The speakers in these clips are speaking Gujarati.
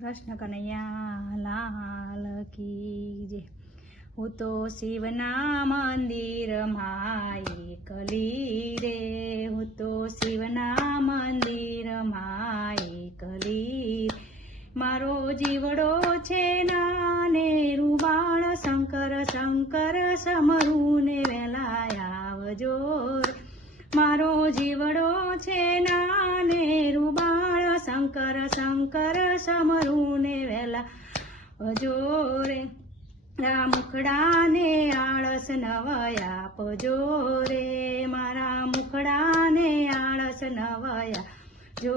કૃષ્ણ કનૈયા લાલ કી જય। હું તો શિવના મંદિરમાં એકલી રે, હું તો શિવના મંદિરમાં એકલી। મારો જીવડો છે નાને રૂબાળ, શંકર શંકર સમરું ને વેલા આવજો રે। મારો જીવડો છે નાને રૂબાળ, શંકર શંકર સમરું ને વેલા આવજો રે। મારા મુખડાને આળસ નવયા આપજો રે, મારા મુખડાને આળસ નવયા જો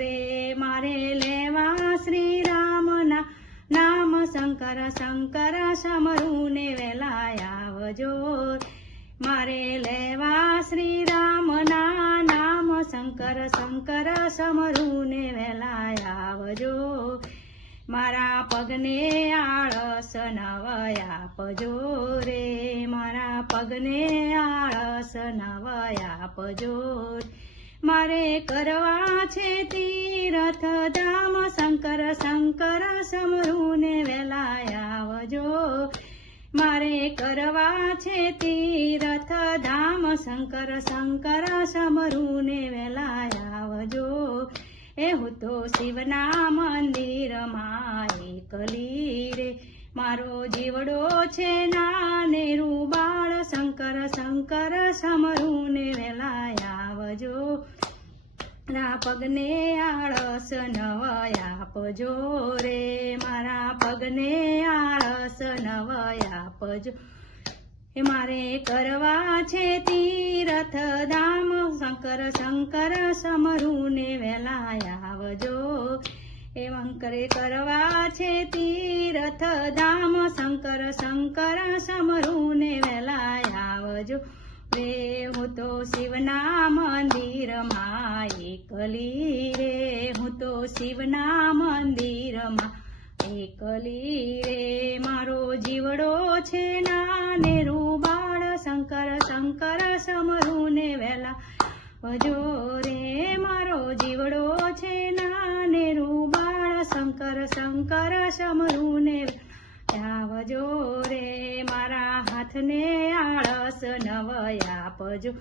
રે। મારે લેવા શ્રી રામના નામ, શંકર શંકર સમરું ને વેલા આવજો રે। મારે લેવા શ્રી રામના નામ, શંકર શંકર સમરું ને વેલા આવજો। મારા પગને આળસ નવયા આપજો રે, મારા પગને આળસ નવયા આપજો રે। મારે કરવા છે તીરથ ધામ, શંકર શંકર સમરું ને વેલા આવજો। મારે કરવા છે તીરથ ધામ, શંકર શંકર સમરું ને વેલા આવજો। એ હું તો શિવના મંદિરમાં એકલી રે, મારો જીવડો છે નાને રૂબાળ, શંકર શંકર સમરું ને વેલા આવજો। મારા પગને આળસ નવયા આપજો રે, મારા પગને આળસ નવયા આપજો। મારે કરવા છે તીરથ ધામ, શંકર શંકર સમરું ને વેલા આવજો। એ મંકરે કરવા છે તીરથ ધામ, શંકર શંકર સમરું ને વેલા આવજો રે। હું તો શિવના મંદિરમાં એકલી રે, હું તો શિવના મંદિરમાં એકલી રે। મારો જીવડો છે નાને રૂબાળ, શંકર શંકર સમરું ને વેલા આવજો રે। મારો જીવડો છે નાને રૂબાળ, શંકર શંકર સમરું ને આવજો રે। મારા હાથને આળસ નવયા આપજો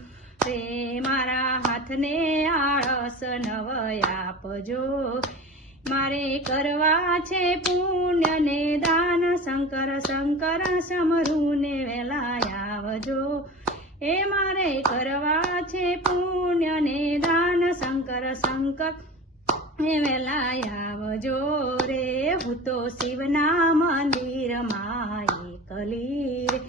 રે, મારા હાથને આળસ નવયા આપજો। મારે કરવા છે પુણ્ય ને દાન, શંકર શંકર સમરું ને વેલા આવજો। એ મારે કરવા છે પુણ્ય ને દાન, શંકર શંકર ને વેલા આવજો રે। હું તો શિવના મંદિરમાં એકલી રે,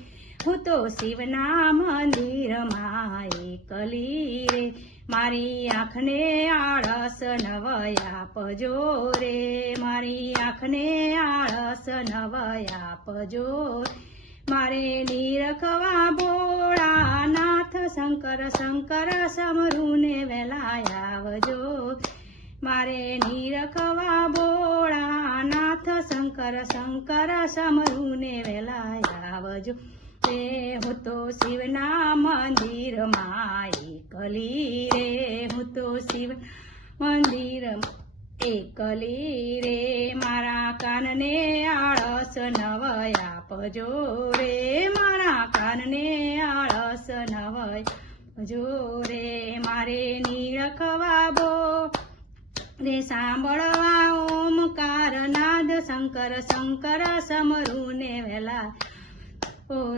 હું તો શિવના મંદિરમાં એકલી રે। મારી આંખને આળસ નવયા આપજો રે, મારી આંખને આળસ નવયા આપજો। મારે નીરખવા ભોળાનાથ, શંકર શંકર સમરું ને વેલા આવજો। મારે નીરખવા ભોળાનાથ, શંકર શંકર સમરું ને વેલા આવજો રે। હું તો શિવના મંદિરમાં એકલી રે, હું તો શિવ મંદિરમાં એકલી રે। મારા કાનને આળસ નવયા આપજો રે, મારા કાનને આળસ નવયા આપજો રે। મારે નીરખવા બો રે સાંભળવા ઓમકાર નાદ, શંકર શંકર સમરું ને વેલા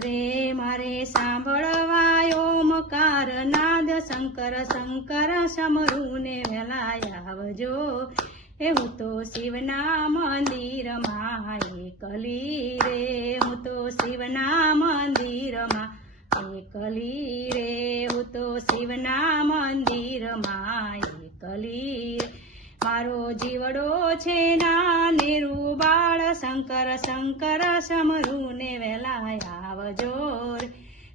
રે। મારે સાંભળવા ઓમકાર નાદ, શંકર શંકર સમરું ને વેલા આવજો। એ હું તો શિવના મંદિરમાં એકલી રે, હું તો શિવના મંદિરમાં એકલી રે, હું તો શિવના મંદિરમાં એકલી રે। મારો જીવડો છે નાને રૂબાળ, શંકર શંકર સમરું ને વેલા આવજો રે,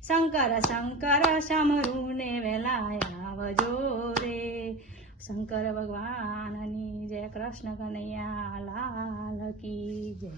શંકર શંકર સમરું ને વેલા આવજો રે। શંકર ભગવાનની જય, કૃષ્ણ કનૈયા લાલ કી જય।